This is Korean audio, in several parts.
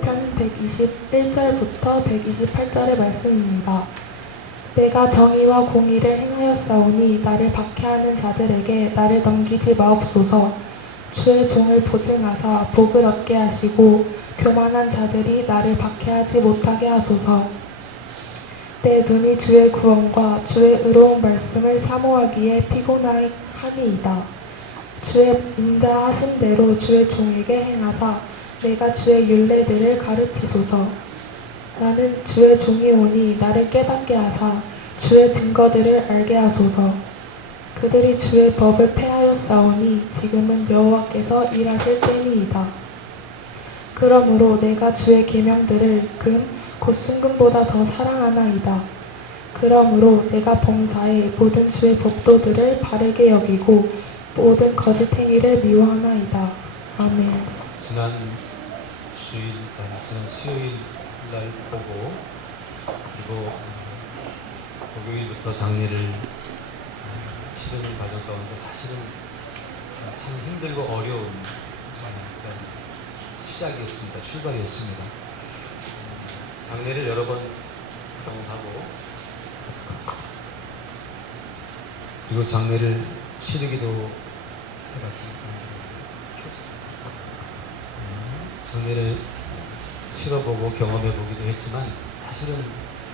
편 121절부터 128절의 말씀입니다. 내가 정의와 공의를 행하였사오니 나를 박해하는 자들에게 나를 넘기지 마옵소서. 주의 종을 보증하사 복을 얻게 하시고 교만한 자들이 나를 박해하지 못하게 하소서. 내 눈이 주의 구원과 주의 의로운 말씀을 사모하기에 피곤하니이다. 주의 인자하신 대로 주의 종에게 행하사 내가 주의 율례들을 가르치소서. 나는 주의 종이 오니 나를 깨닫게 하사 주의 증거들을 알게 하소서. 그들이 주의 법을 폐하였사오니 지금은 여호와께서 일하실 때니이다. 그러므로 내가 주의 계명들을 곧 순금보다 더 사랑하나이다. 그러므로 내가 범사에 모든 주의 법도들을 바르게 여기고 모든 거짓 행위를 미워하나이다. 아멘. 지난 수요일 날 보고 그리고 목요일부터 장례를 치르는 과정 가운데 사실은 참 힘들고 어려운 그런 시작이었습니다. 출발이었습니다. 장례를 여러 번 경험하고 그리고 장례를 치르기도 해봤지. 장례를 치러보고 경험해보기도 했지만 사실은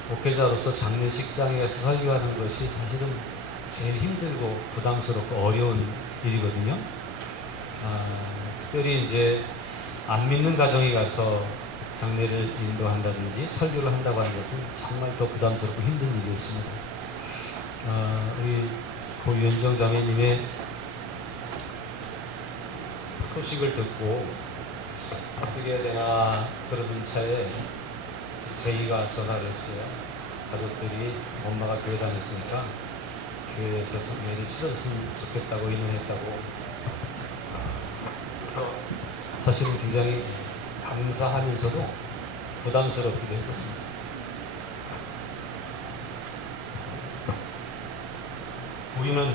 목회자로서 장례식장에 가서 설교하는 것이 사실은 제일 힘들고 부담스럽고 어려운 일이거든요. 특별히 이제 안 믿는 가정에 가서 장례를 인도한다든지 설교를 한다고 하는 것은 정말 더 부담스럽고 힘든 일이었습니다. 우리 고윤정 자매님의 소식을 듣고 어떻게 해야 되나 그러던 차에 제이가 전화를 했어요. 가족들이 엄마가 교회 다녔으니까 교회에서 장례를 치렀으면 좋겠다고 의논했다고. 그래서 사실은 굉장히 감사하면서도 부담스럽기도 했었습니다. 우리는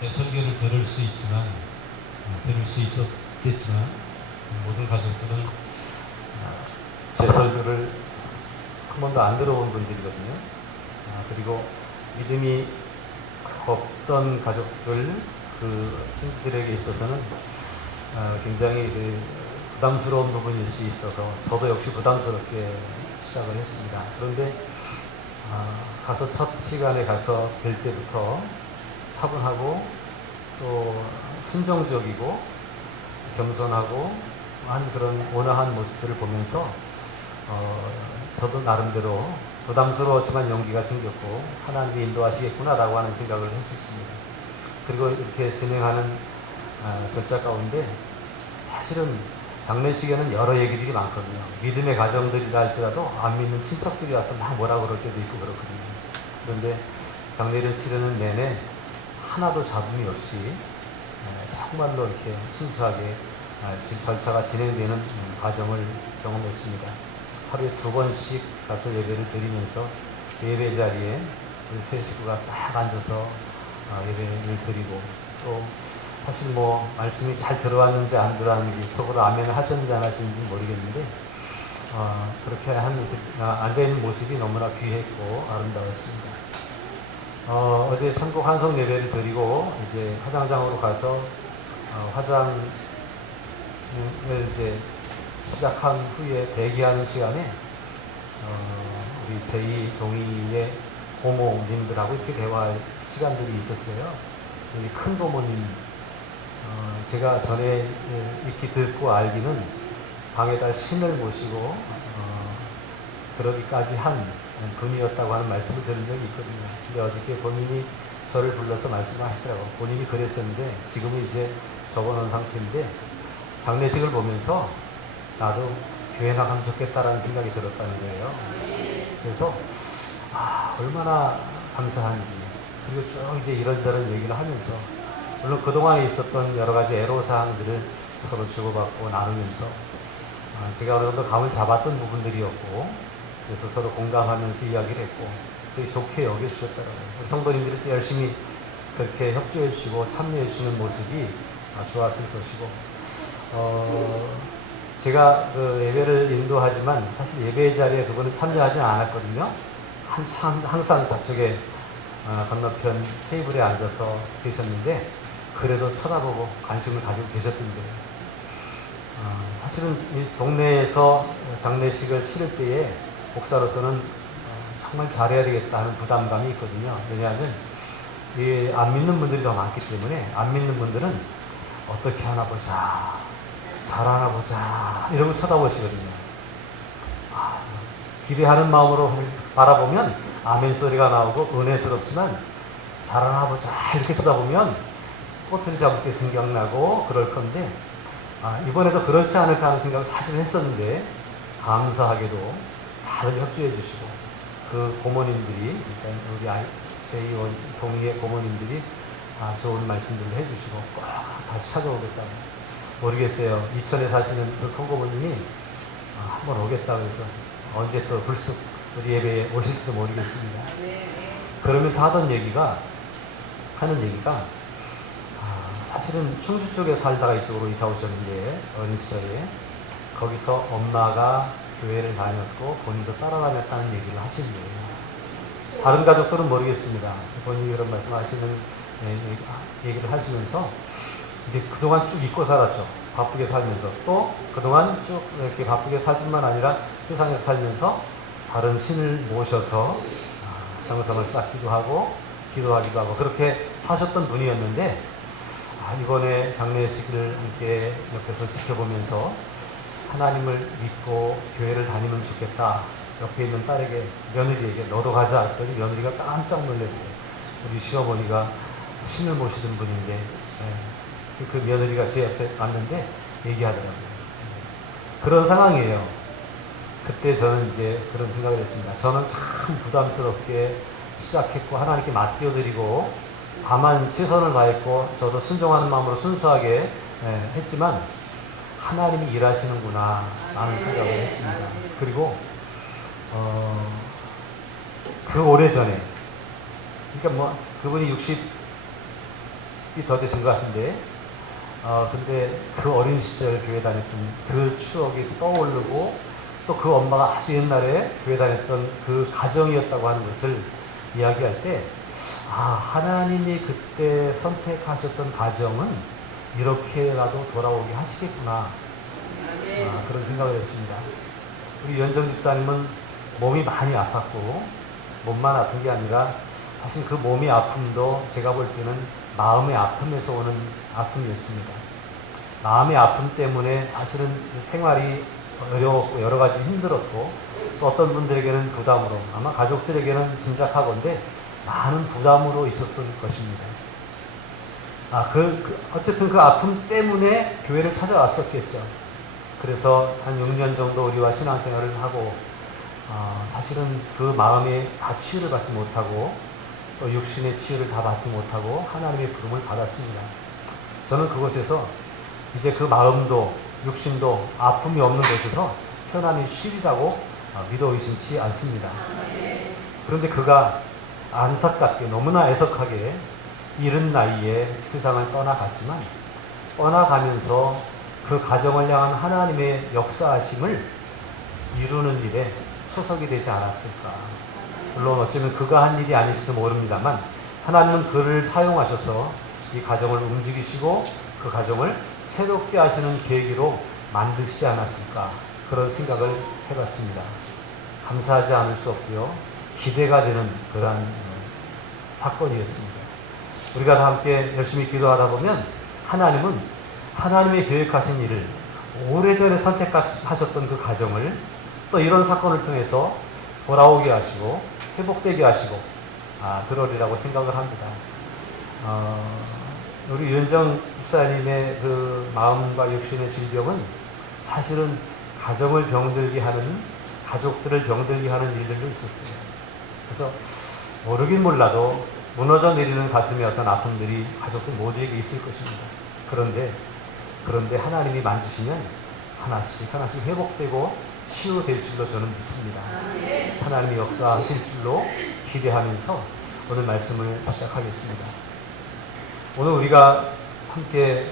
내 설교를 들을 수 있지만 들을 수 있었겠지만 모든 가족들은 제 설교를 한 번도 안 들어본 분들이거든요. 그리고 믿음이 없던 가족들 그 친구들에게 있어서는 굉장히 부담스러운 부분일 수 있어서 저도 역시 부담스럽게 시작을 했습니다. 그런데 가서 첫 시간에 가서 뵐 때부터 차분하고 또 순정적이고 겸손하고 한 그런 온화한 모습들을 보면서 저도 나름대로 부담스러웠지만 용기가 생겼고 하나님이 인도하시겠구나라고 하는 생각을 했었습니다. 그리고 이렇게 진행하는 절차 가운데 사실은 장례식에는 여러 얘기들이 많거든요. 믿음의 가정들이라 할지라도 안 믿는 친척들이 와서 막 뭐라 그럴 때도 있고 그렇거든요. 그런데 장례를 치르는 내내 하나도 잡음이 없이 정말로 이렇게 순수하게 절차가 진행되는 과정을 경험했습니다. 하루에 2번씩 가서 예배를 드리면서 예배 자리에 세 식구가 딱 앉아서 예배를 드리고 또 사실 말씀이 잘 들어왔는지 안 들어왔는지 속으로 아멘을 하셨는지 안 하셨는지 모르겠는데 그렇게 앉아있는 모습이 너무나 귀했고 아름다웠습니다. 어제 천국 환송 예배를 드리고 이제 화장장으로 가서 화장을 이제 시작한 후에 대기하는 시간에 우리 제2동의의 고모님들하고 이렇게 대화할 시간들이 있었어요. 여기 큰 고모님 제가 전에 익히 듣고 알기는 방에다 신을 모시고 그러기까지 한 분이었다고 하는 말씀을 들은 적이 있거든요. 근데 어저께 본인이 저를 불러서 말씀을 하시더라고요. 본인이 그랬었는데 지금은 이제 적어놓은 상태인데 장례식을 보면서 나도 교회 나가면 좋겠다라는 생각이 들었다는 거예요. 그래서 얼마나 감사한지 그리고 쭉 이제 이런저런 얘기를 하면서 물론 그동안에 있었던 여러 가지 애로사항들을 서로 주고받고 나누면서 제가 어느 정도 감을 잡았던 부분들이었고 그래서 서로 공감하면서 이야기를 했고 되게 좋게 여겨주셨더라고요. 성도님들이 열심히 그렇게 협조해 주시고 참여해 주시는 모습이 좋았을 것이고 제가 그 예배를 인도하지만 사실 예배 자리에 그분은 참여하지 않았거든요. 항상 저쪽에 건너편 테이블에 앉아서 계셨는데 그래도 쳐다보고 관심을 가지고 계셨던데 사실은 이 동네에서 장례식을 치를 때에 목사로서는 정말 잘해야 되겠다는 부담감이 있거든요. 왜냐하면 안 믿는 분들이 더 많기 때문에 안 믿는 분들은 어떻게 하나 보자, 잘하나 보자 이러고 쳐다보시거든요. 기대하는 마음으로 바라보면 아멘 소리가 나오고 은혜스럽지만 잘하나 보자 이렇게 쳐다보면 꼬투리 잡을 게 생각나고 그럴 건데 이번에도 그렇지 않을까 하는 생각을 사실 했었는데 감사하게도 다들 협조해 주시고 그 고모님들이 일단 우리 제2원 동의의 고모님들이 좋은 말씀들을 해주시고 꼭 다시 찾아오겠다고 모르겠어요. 이천에 사시는 그 큰 고모님이 한번 오겠다고 해서 언제 또 불쑥 우리 예배에 오실지도 모르겠습니다. 그러면서 하는 얘기가 사실은 충주 쪽에 살다가 이쪽으로 이사 오셨는데 어린 시절에 거기서 엄마가 교회를 다녔고 본인도 따라다녔다는 얘기를 하신 거예요. 다른 가족들은 모르겠습니다. 본인이 그런 말씀하시는 얘기를 하시면서 이제 그동안 쭉 잊고 살았죠. 바쁘게 살면서 또 그동안 쭉 이렇게 바쁘게 살 뿐만 아니라 세상에서 살면서 다른 신을 모셔서 정성을 쌓기도 하고 기도하기도 하고 그렇게 사셨던 분이었는데 이번에 장례식을 함께 옆에서 지켜보면서 하나님을 믿고 교회를 다니면 좋겠다. 옆에 있는 딸에게 며느리에게 너도 가자 했더니 며느리가 깜짝 놀랐어요. 우리 시어머니가 신을 모시던 분인데 그 며느리가 제 옆에 왔는데 얘기하더라고요. 그런 상황이에요. 그때 저는 이제 그런 생각을 했습니다. 저는 참 부담스럽게 시작했고 하나님께 맡겨드리고 다만 최선을 다했고 저도 순종하는 마음으로 순수하게 했지만 하나님이 일하시는구나 라는 생각을 했습니다. 그리고 그 오래전에 그러니까 뭐 그분이 60이 더 되신 것 같은데 근데 그 어린 시절 교회 다녔던 그 추억이 떠오르고 또 그 엄마가 아주 옛날에 교회 다녔던 그 가정이었다고 하는 것을 이야기할 때 하나님이 그때 선택하셨던 가정은 이렇게라도 돌아오게 하시겠구나 그런 생각을 했습니다. 우리 연정 집사님은 몸이 많이 아팠고 몸만 아픈 게 아니라 사실 그 몸의 아픔도 제가 볼 때는 마음의 아픔에서 오는 아픔이었습니다. 마음의 아픔 때문에 사실은 생활이 어려웠고 여러 가지 힘들었고 또 어떤 분들에게는 부담으로 아마 가족들에게는 짐작하건대 많은 부담으로 있었을 것입니다. 어쨌든 그 아픔 때문에 교회를 찾아왔었겠죠. 그래서 한 6년 정도 우리와 신앙생활을 하고 사실은 그 마음에 다 치유를 받지 못하고 또 육신의 치유를 다 받지 못하고 하나님의 부름을 받았습니다. 저는 그곳에서 이제 그 마음도 육신도 아픔이 없는 곳에서 편안히 쉬리라고 믿어 의심치 않습니다. 그런데 그가 안타깝게 너무나 애석하게 이른 나이에 세상을 떠나갔지만 떠나가면서 그 가정을 향한 하나님의 역사하심을 이루는 일에 소속이 되지 않았을까. 물론 어쩌면 그가 한 일이 아닐지도 모릅니다만 하나님은 그를 사용하셔서 이 가정을 움직이시고 그 가정을 새롭게 하시는 계기로 만드시지 않았을까. 그런 생각을 해봤습니다. 감사하지 않을 수 없고요. 기대가 되는 그러한 사건이었습니다. 우리가 다 함께 열심히 기도하다 보면 하나님은 하나님의 계획하신 일을 오래전에 선택하셨던 그 가정을 또 이런 사건을 통해서 돌아오게 하시고 회복되게 하시고 그러리라고 생각을 합니다. 우리 유현정 집사님의 그 마음과 육신의 질병은 사실은 가정을 병들게 하는 가족들을 병들게 하는 일들도 있었어요. 그래서 모르긴 몰라도 무너져 내리는 가슴에 어떤 아픔들이 가족들 모두에게 있을 것입니다. 그런데 하나님이 만지시면 하나씩 회복되고 치유될 줄로 저는 믿습니다. 하나님이 역사하실 줄로 기대하면서 오늘 말씀을 시작하겠습니다. 오늘 우리가 함께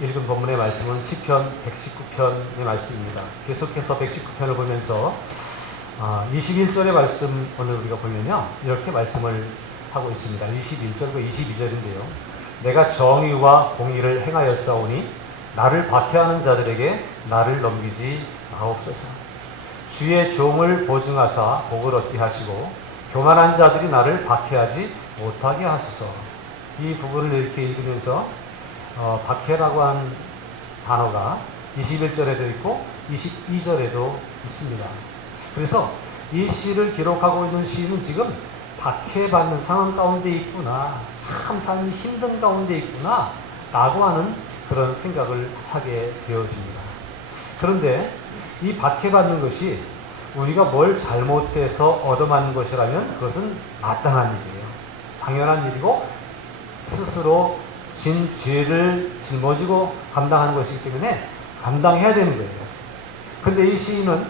읽은 본문의 말씀은 시편 119편의 말씀입니다. 계속해서 119편을 보면서 21절의 말씀 오늘 우리가 보면요, 이렇게 말씀을 하고 있습니다. 21절과 22절인데요. 내가 정의와 공의를 행하였사오니 나를 박해하는 자들에게 나를 넘기지 마옵소서. 주의 종을 보증하사 복을 얻게 하시고 교만한 자들이 나를 박해하지 못하게 하소서. 이 부분을 이렇게 읽으면서 박해라고 한 단어가 21절에도 있고 22절에도 있습니다. 그래서 이 시를 기록하고 있는 시인은 지금 박해받는 상황 가운데 있구나, 참 삶이 힘든 가운데 있구나 라고 하는 그런 생각을 하게 되어집니다. 그런데 이 박해받는 것이 우리가 뭘 잘못해서 얻어맞는 것이라면 그것은 마땅한 일이에요. 당연한 일이고 스스로 진 죄를 짊어지고 감당하는 것이기 때문에 감당해야 되는 거예요. 그런데 이 시인은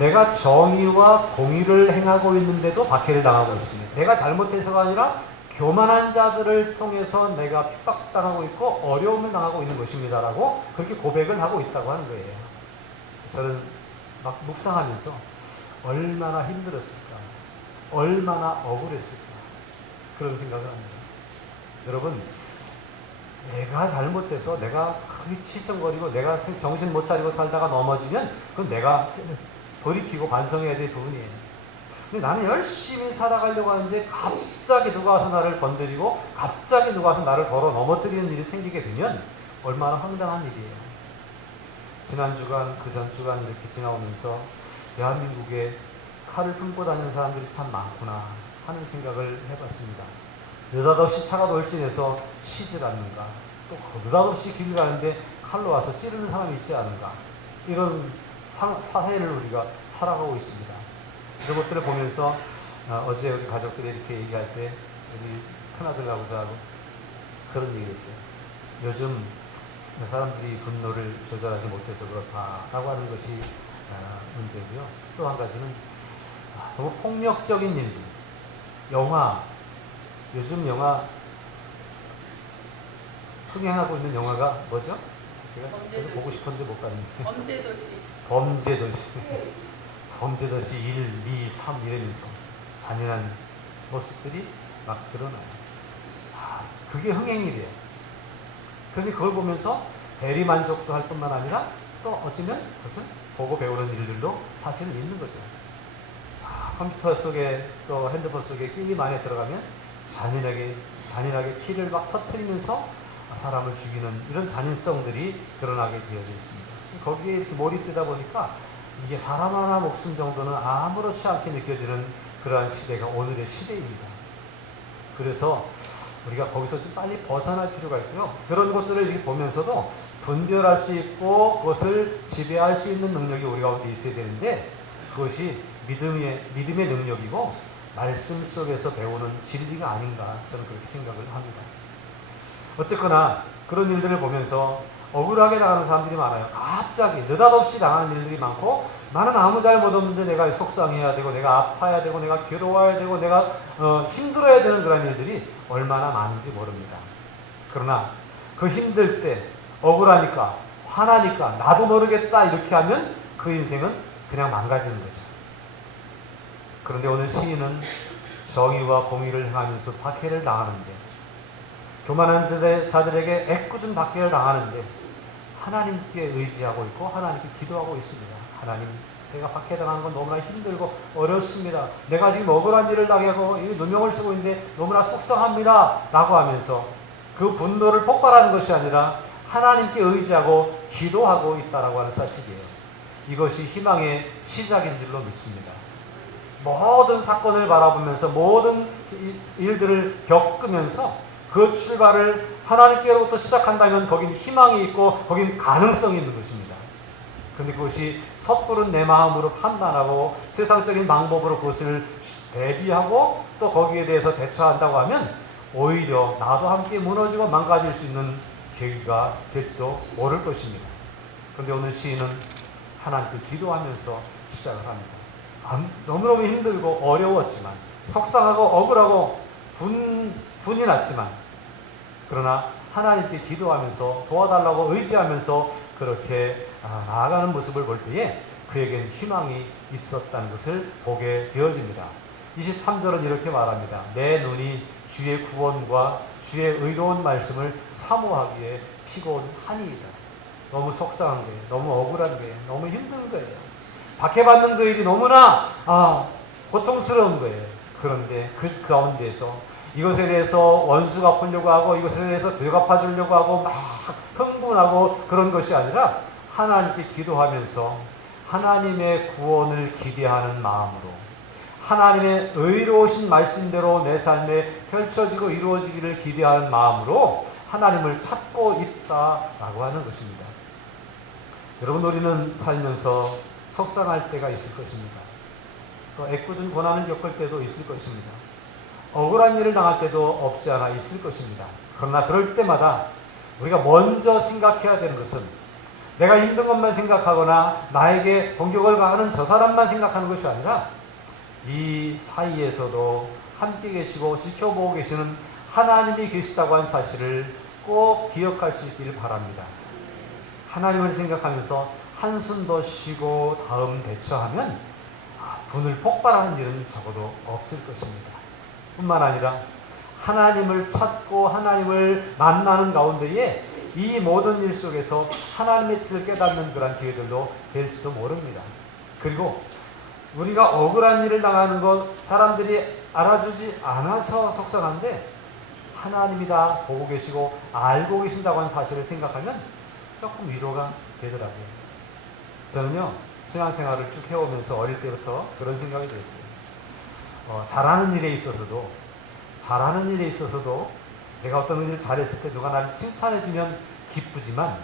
내가 정의와 공의를 행하고 있는데도 박해를 당하고 있습니다. 내가 잘못해서가 아니라 교만한 자들을 통해서 내가 핍박당하고 있고 어려움을 당하고 있는 것입니다 라고 그렇게 고백을 하고 있다고 하는 거예요. 저는 막 묵상하면서 얼마나 힘들었을까, 얼마나 억울했을까 그런 생각을 합니다. 여러분, 내가 잘못해서 내가 치청거리고 내가 정신 못 차리고 살다가 넘어지면 그건 내가 돌이키고 반성해야 될 부분이에요. 근데 나는 열심히 살아가려고 하는데 갑자기 누가 와서 나를 건드리고 갑자기 누가 와서 나를 걸어 넘어뜨리는 일이 생기게 되면 얼마나 황당한 일이에요. 지난 주간, 그 전 주간 이렇게 지나오면서 대한민국에 칼을 품고 다니는 사람들이 참 많구나 하는 생각을 해봤습니다. 느닷없이 차가 돌진해서 치질 않는가, 또 느닷없이 길을 가는데 칼로 와서 찌르는 사람이 있지 않은가, 이런 사회를 우리가 살아가고 있습니다. 이런 것들을 보면서 어제 우리 가족들이 이렇게 얘기할 때 우리 큰아들하고 저하고 그런 얘기를 했어요. 요즘 사람들이 분노를 조절하지 못해서 그렇다라고 하는 것이 문제고요. 또 한 가지는 너무 폭력적인 일들, 요즘 영화 흥행하고 있는 영화가 뭐죠? 제가 보고 싶었는데 못 갔는데 범죄도시 1, 2, 3 이러면서 잔인한 모습들이 막 드러나요. 그게 흥행이래요. 그런데 그걸 보면서 대리만족도 할 뿐만 아니라 또 어쩌면 그것을 보고 배우는 일들도 사실은 있는 거죠. 컴퓨터 속에 또 핸드폰 속에 게임 안에 들어가면 잔인하게 피를 막 터뜨리면서 사람을 죽이는 이런 잔인성들이 드러나게 되어져 있습니다. 거기에 이렇게 몰입되다 보니까 이게 사람 하나 목숨 정도는 아무렇지 않게 느껴지는 그러한 시대가 오늘의 시대입니다. 그래서 우리가 거기서 좀 빨리 벗어날 필요가 있고요. 그런 것들을 이렇게 보면서도 분별할 수 있고 그것을 지배할 수 있는 능력이 우리 가운데 있어야 되는데 그것이 믿음의 능력이고 말씀 속에서 배우는 진리가 아닌가 저는 그렇게 생각을 합니다. 어쨌거나 그런 일들을 보면서 억울하게 당하는 사람들이 많아요. 갑자기 느닷없이 당하는 일들이 많고 나는 아무 잘못 없는데 내가 속상해야 되고 내가 아파야 되고 내가 괴로워야 되고 내가 힘들어야 되는 그런 일들이 얼마나 많은지 모릅니다. 그러나 그 힘들 때 억울하니까 화나니까 나도 모르겠다 이렇게 하면 그 인생은 그냥 망가지는 거죠. 그런데 오늘 시인은 정의와 공의를 행하면서 박해를 당하는데 교만한 자들에게 애꿎은 박해를 당하는데 하나님께 의지하고 있고 하나님께 기도하고 있습니다. 하나님, 내가 박해당하는 건 너무나 힘들고 어렵습니다. 내가 지금 억울한 일을 당하고 이 누명을 쓰고 있는데 너무나 속상합니다 라고 하면서 그 분노를 폭발하는 것이 아니라 하나님께 의지하고 기도하고 있다라고 하는 사실이에요. 이것이 희망의 시작인 줄로 믿습니다. 모든 사건을 바라보면서 모든 일들을 겪으면서 그 출발을 하나님께로부터 시작한다면 거긴 희망이 있고 거긴 가능성이 있는 것입니다. 그런데 그것이 섣부른 내 마음으로 판단하고 세상적인 방법으로 그것을 대비하고 또 거기에 대해서 대처한다고 하면 오히려 나도 함께 무너지고 망가질 수 있는 계기가 될지도 모를 것입니다. 그런데 오늘 시인은 하나님께 기도하면서 시작을 합니다. 너무너무 힘들고 어려웠지만 속상하고 억울하고 분이 났지만 그러나 하나님께 기도하면서 도와달라고 의지하면서 그렇게 나아가는 모습을 볼 때에 그에겐 희망이 있었다는 것을 보게 되어집니다. 23절은 이렇게 말합니다. 내 눈이 주의 구원과 주의 의로운 말씀을 사모하기에 피곤하니이다. 너무 속상한 거예요. 너무 억울한 거예요. 너무 힘든 거예요. 박해받는 그 일이 너무나 고통스러운 거예요. 그런데 그 가운데서 이것에 대해서 원수 갚으려고 하고 이것에 대해서 되갚아 주려고 하고 막 흥분하고 그런 것이 아니라 하나님께 기도하면서 하나님의 구원을 기대하는 마음으로 하나님의 의로우신 말씀대로 내 삶에 펼쳐지고 이루어지기를 기대하는 마음으로 하나님을 찾고 있다라고 하는 것입니다. 여러분, 우리는 살면서 속상할 때가 있을 것입니다. 또 애꿎은 고난을 겪을 때도 있을 것입니다. 억울한 일을 당할 때도 없지 않아 있을 것입니다. 그러나 그럴 때마다 우리가 먼저 생각해야 되는 것은 내가 힘든 것만 생각하거나 나에게 공격을 가하는 저 사람만 생각하는 것이 아니라 이 사이에서도 함께 계시고 지켜보고 계시는 하나님이 계시다고 하는 사실을 꼭 기억할 수 있기를 바랍니다. 하나님을 생각하면서 한숨 더 쉬고 다음 대처하면 분을 폭발하는 일은 적어도 없을 것입니다. 뿐만 아니라 하나님을 찾고 하나님을 만나는 가운데에 이 모든 일 속에서 하나님의 뜻을 깨닫는 그런 기회들도 될지도 모릅니다. 그리고 우리가 억울한 일을 당하는 것 사람들이 알아주지 않아서 속상한데 하나님이 다 보고 계시고 알고 계신다고 하는 사실을 생각하면 조금 위로가 되더라고요. 저는요, 신앙생활을 쭉 해오면서 어릴 때부터 그런 생각이 들었어요. 잘하는 일에 있어서도 내가 어떤 일을 잘했을 때 누가 나를 칭찬해주면 기쁘지만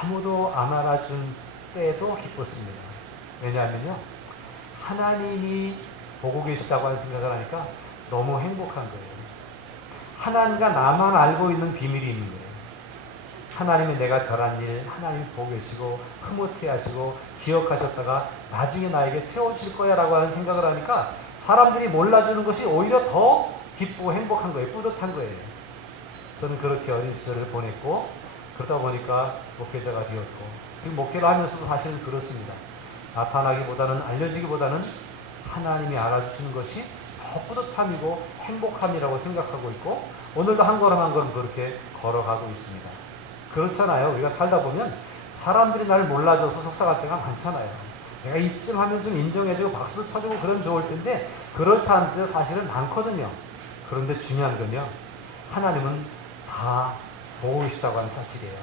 아무도 안 알아준 때도 기뻤습니다. 왜냐하면요, 하나님이 보고 계시다고 하는 생각을 하니까 너무 행복한 거예요. 하나님과 나만 알고 있는 비밀이 있는 거예요. 하나님이 내가 잘한 일, 하나님이 보고 계시고 흐뭇해 하시고 기억하셨다가 나중에 나에게 채워주실 거야 라고 하는 생각을 하니까 사람들이 몰라주는 것이 오히려 더 기쁘고 행복한 거예요. 뿌듯한 거예요. 저는 그렇게 어린 시절을 보냈고 그러다 보니까 목회자가 되었고 지금 목회를 하면서도 사실은 그렇습니다. 나타나기보다는 알려지기보다는 하나님이 알아주시는 것이 더 뿌듯함이고 행복함이라고 생각하고 있고 오늘도 한 걸음 한 걸음 그렇게 걸어가고 있습니다. 그렇잖아요. 우리가 살다 보면 사람들이 나를 몰라줘서 속상할 때가 많잖아요. 내가 이쯤 하면 좀 인정해주고 박수를 쳐주고 그러면 좋을 텐데 그런 사람들이 사실은 많거든요. 그런데 중요한 건요, 하나님은 다 보고 계시다고 하는 사실이에요.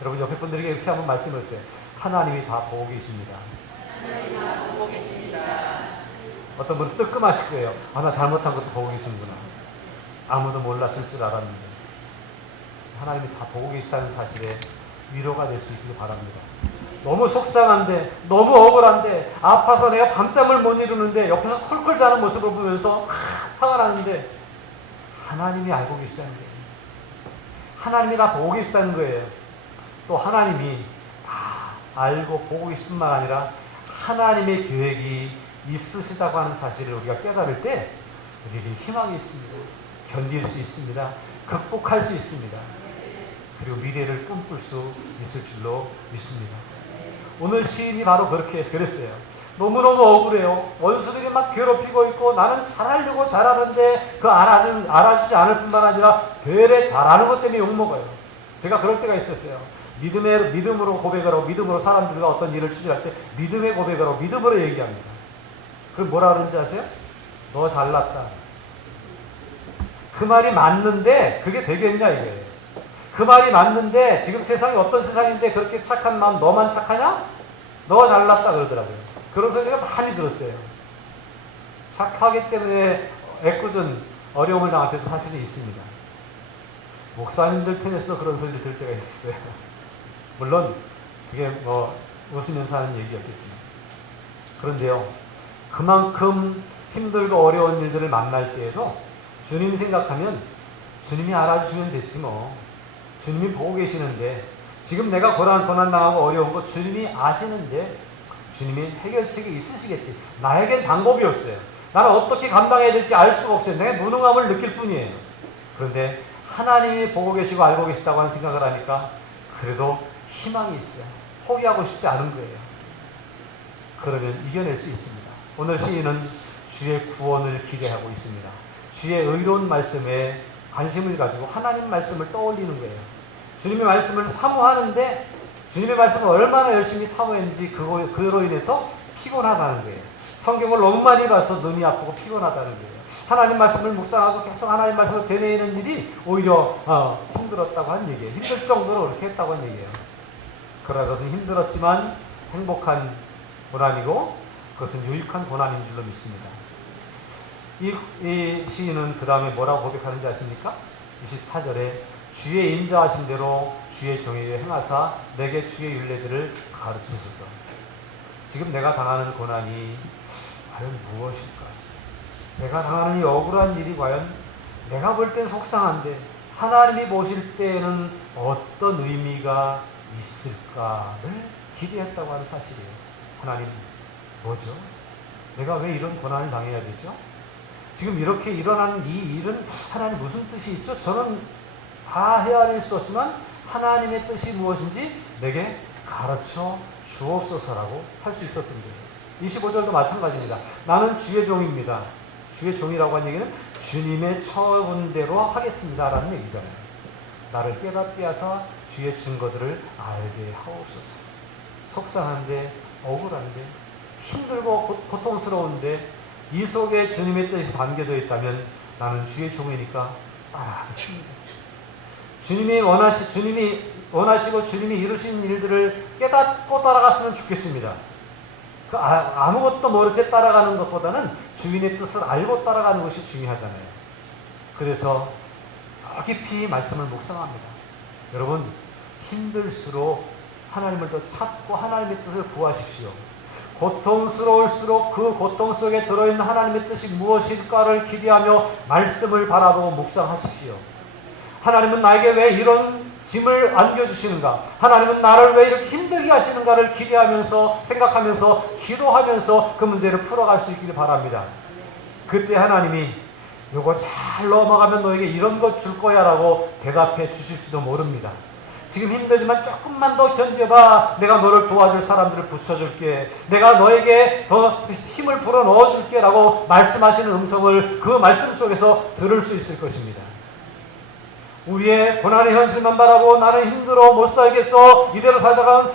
여러분 옆에 분들에게 이렇게 한번 말씀하세요. 하나님이 다 보고 계십니다. 하나님이 다 보고 계십니다. 어떤 분은 뜨끔하실 거예요. 나 잘못한 것도 보고 계시는구나. 아무도 몰랐을 줄 알았는데. 하나님이 다 보고 계시다는 사실에 위로가 될 수 있기를 바랍니다. 너무 속상한데, 너무 억울한데, 아파서 내가 밤잠을 못 이루는데 옆에서 쿨쿨 자는 모습을 보면서 화가 나는데 하나님이 알고 계시다는 거예요. 하나님이 다 보고 계시다는 거예요. 또 하나님이 다 알고 보고 계실 뿐만 아니라 하나님의 계획이 있으시다고 하는 사실을 우리가 깨달을 때 우리에게 희망이 있습니다. 견딜 수 있습니다. 극복할 수 있습니다. 그리고 미래를 꿈꿀 수 있을 줄로 믿습니다. 오늘 시인이 바로 그렇게 그랬어요. 너무너무 억울해요. 원수들이 막 괴롭히고 있고 나는 잘하려고 잘하는데 알아주지 않을 뿐만 아니라 되레 잘하는 것 때문에 욕먹어요. 제가 그럴 때가 있었어요. 믿음으로 고백을 하고 믿음으로 사람들과 어떤 일을 추진할 때 믿음의 고백을 하고 믿음으로 얘기합니다. 그럼 뭐라 그러는지 아세요? 너 잘났다. 그 말이 맞는데 그게 되겠냐 이거예요. 그 말이 맞는데 지금 세상이 어떤 세상인데 그렇게 착한 마음 너만 착하냐? 너 잘났다 그러더라고요. 그런 소리가 많이 들었어요. 착하기 때문에 애꿎은 어려움을 당할 때도 사실은 있습니다. 목사님들 편에서도 그런 소리를 들을 때가 있었어요. 물론 그게 웃으면서 하는 얘기였겠지만 그런데요, 그만큼 힘들고 어려운 일들을 만날 때에도 주님 생각하면 주님이 알아주시면 됐지 뭐. 주님이 보고 계시는데 지금 내가 고난당하고 어려운 거 주님이 아시는데 주님이 해결책이 있으시겠지. 나에겐 방법이 없어요. 나는 어떻게 감당해야 될지 알 수가 없어요. 내가 무능함을 느낄 뿐이에요. 그런데 하나님이 보고 계시고 알고 계시다고 하는 생각을 하니까 그래도 희망이 있어요. 포기하고 싶지 않은 거예요. 그러면 이겨낼 수 있습니다. 오늘 시인은 주의 구원을 기대하고 있습니다. 주의 의로운 말씀에 관심을 가지고 하나님 말씀을 떠올리는 거예요. 주님의 말씀을 사모하는데 주님의 말씀을 얼마나 열심히 사모했는지 그로 인해서 피곤하다는 거예요. 성경을 너무 많이 봐서 눈이 아프고 피곤하다는 거예요. 하나님 말씀을 묵상하고 계속 하나님 말씀을 되뇌이는 일이 오히려 힘들었다고 하는 얘기예요. 힘들 정도로 그렇게 했다고 하는 얘기예요. 그러나 그것은 힘들었지만 행복한 고난이고 그것은 유익한 고난인 줄로 믿습니다. 이 시인은 그 다음에 뭐라고 고백하는지 아십니까? 24절에 주의 인자하신 대로 주의 종에게 행하사 내게 주의 율례들을 가르치소서. 지금 내가 당하는 고난이 과연 무엇일까? 내가 당하는 이 억울한 일이 과연 내가 볼 땐 속상한데 하나님이 보실 때에는 어떤 의미가 있을까를 기대했다고 하는 사실이에요. 하나님 뭐죠? 내가 왜 이런 고난을 당해야 되죠? 지금 이렇게 일어나는 이 일은 하나님 무슨 뜻이 있죠? 저는 다 헤아릴 수 없지만 하나님의 뜻이 무엇인지 내게 가르쳐 주옵소서라고 할 수 있었던 거예요. 25절도 마찬가지입니다. 나는 주의 종입니다. 주의 종이라고 한 얘기는 주님의 처분대로 하겠습니다 라는 얘기잖아요. 나를 깨닫게 하사 주의 증거들을 알게 하옵소서. 속상한데 억울한데 힘들고 고통스러운데 이 속에 주님의 뜻이 담겨져 있다면 나는 주의 종이니까 따라하겠습니다. 주님이 원하시고 주님이 이루신 일들을 깨닫고 따라갔으면 좋겠습니다. 아무것도 모르게 따라가는 것보다는 주인의 뜻을 알고 따라가는 것이 중요하잖아요. 그래서 더 깊이 말씀을 묵상합니다. 여러분, 힘들수록 하나님을 더 찾고 하나님의 뜻을 구하십시오. 고통스러울수록 그 고통 속에 들어있는 하나님의 뜻이 무엇일까를 기대하며 말씀을 바라보고 묵상하십시오. 하나님은 나에게 왜 이런 짐을 안겨주시는가? 하나님은 나를 왜 이렇게 힘들게 하시는가를 기대하면서 생각하면서 기도하면서 그 문제를 풀어갈 수 있기를 바랍니다. 그때 하나님이 요거 잘 넘어가면 너에게 이런 것 줄 거야 라고 대답해 주실지도 모릅니다. 지금 힘들지만 조금만 더 견뎌봐. 내가 너를 도와줄 사람들을 붙여줄게. 내가 너에게 더 힘을 불어 넣어줄게 라고 말씀하시는 음성을 그 말씀 속에서 들을 수 있을 것입니다. 우리의 고난의 현실만 바라고 나는 힘들어 못 살겠어. 이대로 살다가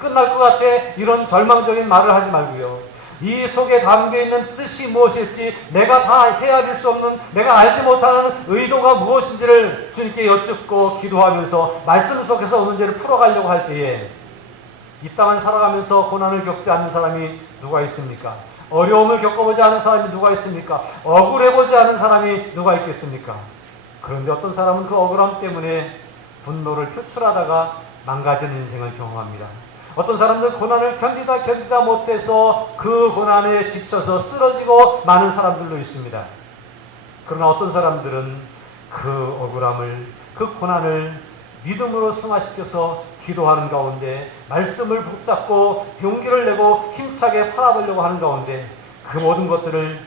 끝날 것 같아. 이런 절망적인 말을 하지 말고요. 이 속에 담겨있는 뜻이 무엇일지 내가 다 헤아릴 수 없는 내가 알지 못하는 의도가 무엇인지를 주님께 여쭙고 기도하면서 말씀 속에서 문제를 풀어가려고 할 때에 이 땅을 살아가면서 고난을 겪지 않는 사람이 누가 있습니까? 어려움을 겪어보지 않은 사람이 누가 있습니까? 억울해보지 않은 사람이 누가 있겠습니까? 그런데 어떤 사람은 그 억울함 때문에 분노를 표출하다가 망가진 인생을 경험합니다. 어떤 사람들 고난을 견디다 못해서 그 고난에 지쳐서 쓰러지고 많은 사람들도 있습니다. 그러나 어떤 사람들은 그 억울함을, 그 고난을 믿음으로 승화시켜서 기도하는 가운데 말씀을 붙잡고 용기를 내고 힘차게 살아보려고 하는 가운데 그 모든 것들을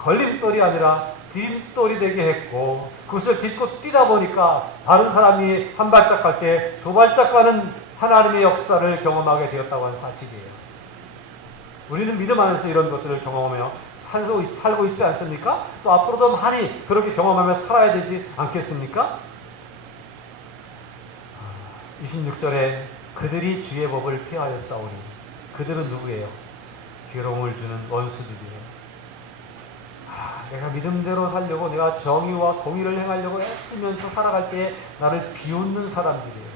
걸림돌이 아니라 뒷돌이 되게 했고 그것을 딛고 뛰다 보니까 다른 사람이 한 발짝 갈 때 두 발짝 가는 하나님의 역사를 경험하게 되었다고 하는 사실이에요. 우리는 믿음 안에서 이런 것들을 경험하며 살고 있지 않습니까? 또 앞으로도 많이 그렇게 경험하며 살아야 되지 않겠습니까? 26절에 그들이 주의 법을 폐하였사오니 그들은 누구예요? 괴로움을 주는 원수들이에요. 내가 믿음대로 살려고 내가 정의와 공의를 행하려고 애쓰면서 살아갈 때 나를 비웃는 사람들이에요.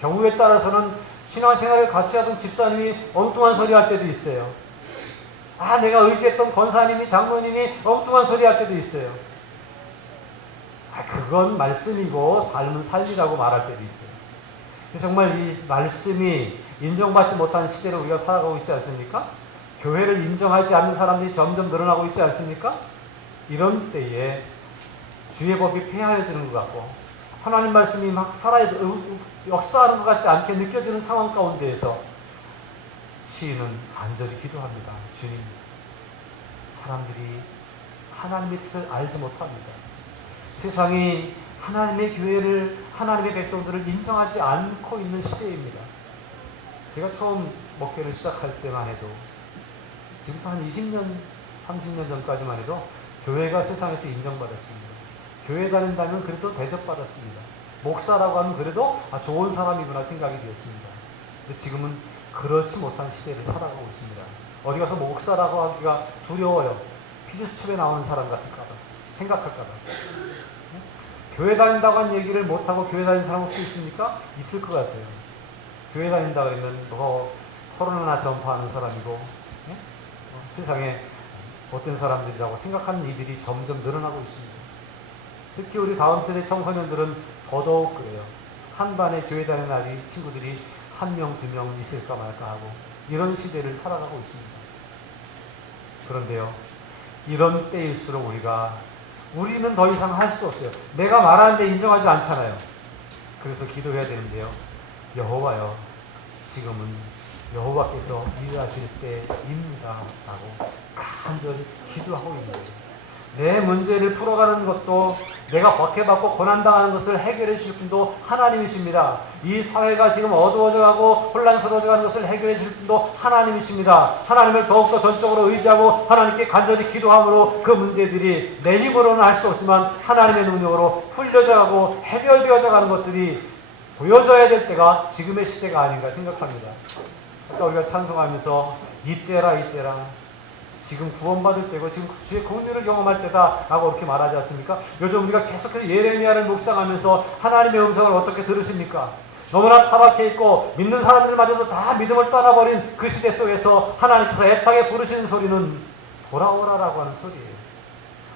경우에 따라서는 신앙생활을 같이 하던 집사님이 엉뚱한 소리 할 때도 있어요. 내가 의지했던 권사님이 장로님이 엉뚱한 소리 할 때도 있어요. 그건 말씀이고 삶은 삶이라고 말할 때도 있어요. 정말 이 말씀이 인정받지 못한 시대로 우리가 살아가고 있지 않습니까? 교회를 인정하지 않는 사람들이 점점 늘어나고 있지 않습니까? 이런 때에 주의 법이 폐하여지는 것 같고 하나님 말씀이 막 역사하는 것 같지 않게 느껴지는 상황 가운데에서 시인은 간절히 기도합니다. 주님, 사람들이 하나님의 뜻을 알지 못합니다. 세상이 하나님의 교회를, 하나님의 백성들을 인정하지 않고 있는 시대입니다. 제가 처음 목회를 시작할 때만 해도, 지금부터 한 20년, 30년 전까지만 해도 교회가 세상에서 인정받았습니다. 교회 다닌다면 그래도 대접받았습니다. 목사라고 하면 그래도 좋은 사람이구나 생각이 되었습니다. 근데 지금은 그렇지 못한 시대를 살아가고 있습니다. 어디 가서 목사라고 하기가 두려워요. 피디수첩에 나오는 사람 같을까봐, 생각할까봐. 교회 다닌다고 한 얘기를 못하고 교회 다니는 사람 혹시 있습니까? 있을 것 같아요. 교회 다닌다 그러면 뭐 코로나 전파하는 사람이고, 세상에 못된 사람들이라고 생각하는 이들이 점점 늘어나고 있습니다. 특히 우리 다음 세대 청소년들은 더더욱 그래요. 한 반에 교회 다니는 아이 친구들이 1명, 2명 있을까 말까 하고 이런 시대를 살아가고 있습니다. 그런데요, 이런 때일수록 우리는 더 이상 할 수 없어요. 내가 말하는데 인정하지 않잖아요. 그래서 기도해야 되는데요. 여호와여, 지금은 여호와께서 일하실 때입니다 라고 간절히 기도하고 있는 거예요. 내 문제를 풀어가는 것도, 내가 박해받고 고난당하는 것을 해결해 주실 분도 하나님이십니다. 이 사회가 지금 어두워져가고 혼란스러워져가는 것을 해결해 주실 분도 하나님이십니다. 하나님을 더욱더 전적으로 의지하고 하나님께 간절히 기도함으로 그 문제들이 내 힘으로는 할 수 없지만 하나님의 능력으로 풀려져가고 해결되어져 가는 것들이 보여져야 될 때가 지금의 시대가 아닌가 생각합니다. 그러니까 우리가 찬송하면서 이때라 이때라, 지금 구원받을 때고 지금 주의 긍휼을 경험할 때다 라고 그렇게 말하지 않습니까? 요즘 우리가 계속해서 예레미야를 묵상하면서 하나님의 음성을 어떻게 들으십니까? 너무나 타락해 있고 믿는 사람들마저도 다 믿음을 떠나버린 그 시대 속에서 하나님께서 애타게 부르시는 소리는 돌아오라라고 하는 소리예요.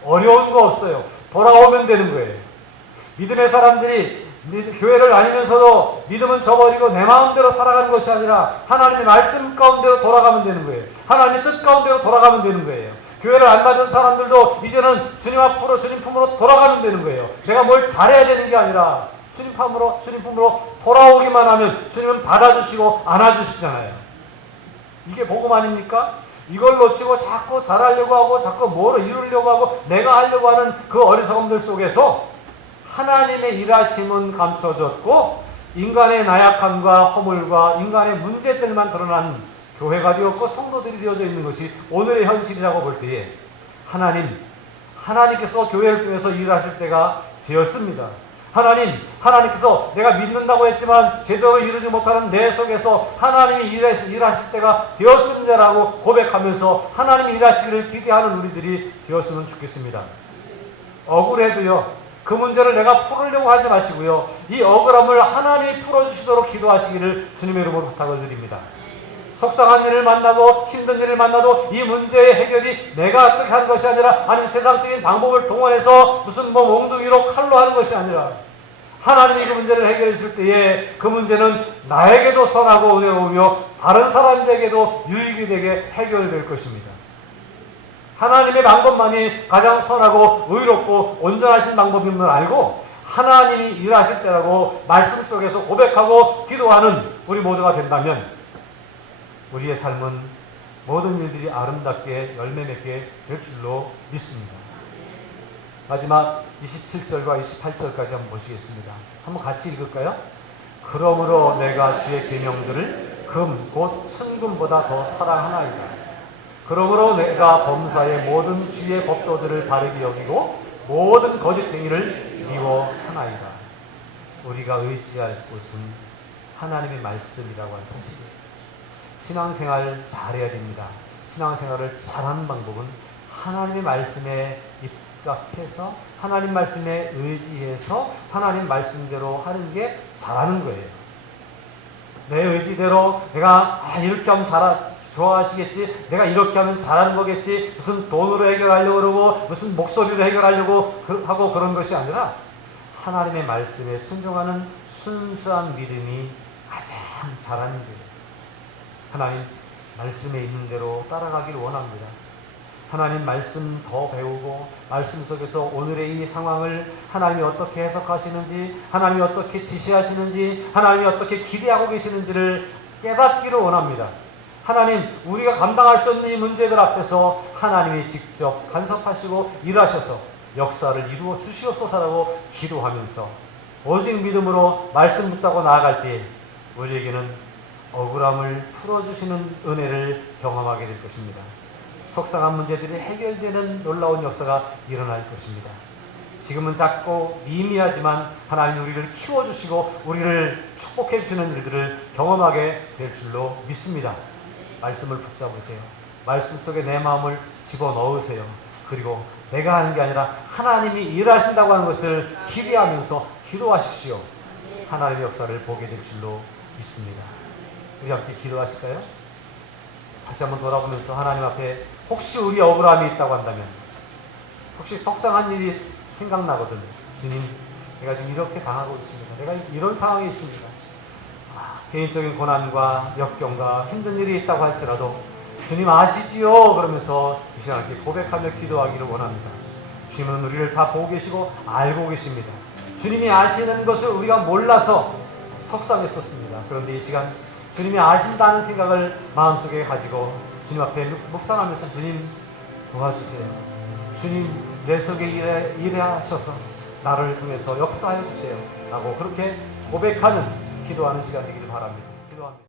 어려운 거 없어요. 돌아오면 되는 거예요. 믿음의 사람들이 교회를 다니면서도 믿음은 저버리고 내 마음대로 살아가는 것이 아니라 하나님의 말씀 가운데로 돌아가면 되는 거예요. 하나님의 뜻 가운데로 돌아가면 되는 거예요. 교회를 안 받은 사람들도 이제는 주님 앞으로, 주님 품으로 돌아가면 되는 거예요. 내가 뭘 잘해야 되는 게 아니라 주님 품으로 돌아오기만 하면 주님은 받아주시고 안아주시잖아요. 이게 복음 아닙니까? 이걸 놓치고 자꾸 잘하려고 하고 자꾸 뭐를 이루려고 하고 내가 하려고 하는 그 어리석음들 속에서 하나님의 일하심은 감춰졌고 인간의 나약함과 허물과 인간의 문제들만 드러난 교회가 되었고 성도들이 되어져 있는 것이 오늘의 현실이라고 볼 때에 하나님께서 교회를 통해서 일하실 때가 되었습니다. 하나님께서 내가 믿는다고 했지만 제대로 이루지 못하는 내 속에서 하나님이 일하실 때가 되었습니다라고 고백하면서 하나님이 일하시기를 기대하는 우리들이 되었으면 좋겠습니다. 억울해도요, 그 문제를 내가 풀으려고 하지 마시고요, 이 억울함을 하나님이 풀어주시도록 기도하시기를 주님의 이름으로 부탁을 드립니다. 속상한 일을 만나도 힘든 일을 만나도 이 문제의 해결이 내가 어떻게 하는 것이 아니라, 아니면 세상적인 방법을 동원해서 무슨 몽둥이로 칼로 하는 것이 아니라 하나님이 그 문제를 해결해 줄 때에 그 문제는 나에게도 선하고 은혜로우며 다른 사람들에게도 유익이 되게 해결될 것입니다. 하나님의 방법만이 가장 선하고 의롭고 온전하신 방법인 걸 알고 하나님이 일하실 때라고 말씀 속에서 고백하고 기도하는 우리 모두가 된다면 우리의 삶은 모든 일들이 아름답게 열매 맺게 될 줄로 믿습니다. 마지막 27절과 28절까지 한번 보시겠습니다. 한번 같이 읽을까요? 그러므로 내가 주의 계명들을 금 곧 순금보다 더 사랑하나이다. 그러므로 내가 범사의 모든 주의 법도들을 바르게 여기고 모든 거짓쟁이를 미워하나이다. 우리가 의지할 곳은 하나님의 말씀이라고 하는 사실이에요. 신앙생활 잘해야 됩니다. 신앙생활을 잘하는 방법은 하나님의 말씀에 입각해서 하나님 말씀에 의지해서 하나님 말씀대로 하는 게 잘하는 거예요. 내 의지대로 내가 이렇게 하면 좋아하시겠지, 내가 이렇게 하면 잘하는 거겠지, 무슨 돈으로 해결하려고 그러고 무슨 목소리로 해결하려고 하고 그런 것이 아니라 하나님의 말씀에 순종하는 순수한 믿음이 가장 잘하는 거예요. 하나님 말씀에 있는 대로 따라가길 원합니다. 하나님 말씀 더 배우고 말씀 속에서 오늘의 이 상황을 하나님이 어떻게 해석하시는지, 하나님이 어떻게 지시하시는지, 하나님이 어떻게 기대하고 계시는지를 깨닫기를 원합니다. 하나님, 우리가 감당할 수 없는 이 문제들 앞에서 하나님이 직접 간섭하시고 일하셔서 역사를 이루어 주시옵소서라고 기도하면서 오직 믿음으로 말씀 붙잡고 나아갈 때 우리에게는 억울함을 풀어주시는 은혜를 경험하게 될 것입니다. 속상한 문제들이 해결되는 놀라운 역사가 일어날 것입니다. 지금은 작고 미미하지만 하나님 우리를 키워주시고 우리를 축복해 주시는 일들을 경험하게 될 줄로 믿습니다. 말씀을 붙잡으세요. 말씀 속에 내 마음을 집어넣으세요. 그리고 내가 하는 게 아니라 하나님이 일하신다고 하는 것을 기대하면서 기도하십시오. 하나님의 역사를 보게 될 줄로 믿습니다. 우리 함께 기도하실까요? 다시 한번 돌아보면서 하나님 앞에 혹시 우리 억울함이 있다고 한다면, 혹시 속상한 일이 생각나거든요. 주님, 내가 지금 이렇게 당하고 있습니다. 내가 이런 상황에 있습니다. 개인적인 고난과 역경과 힘든 일이 있다고 할지라도 주님 아시지요? 그러면서 이 시간 이렇게 고백하며 기도하기를 원합니다. 주님은 우리를 다 보고 계시고 알고 계십니다. 주님이 아시는 것을 우리가 몰라서 속상했었습니다. 그런데 이 시간 주님이 아신다는 생각을 마음속에 가지고 주님 앞에 묵상하면서 주님 도와주세요. 주님 내 속에 일하셔서 나를 통해서 역사해 주세요. 라고 그렇게 고백하는 기도하는 시간 되기를 바랍니다. 기도합니다.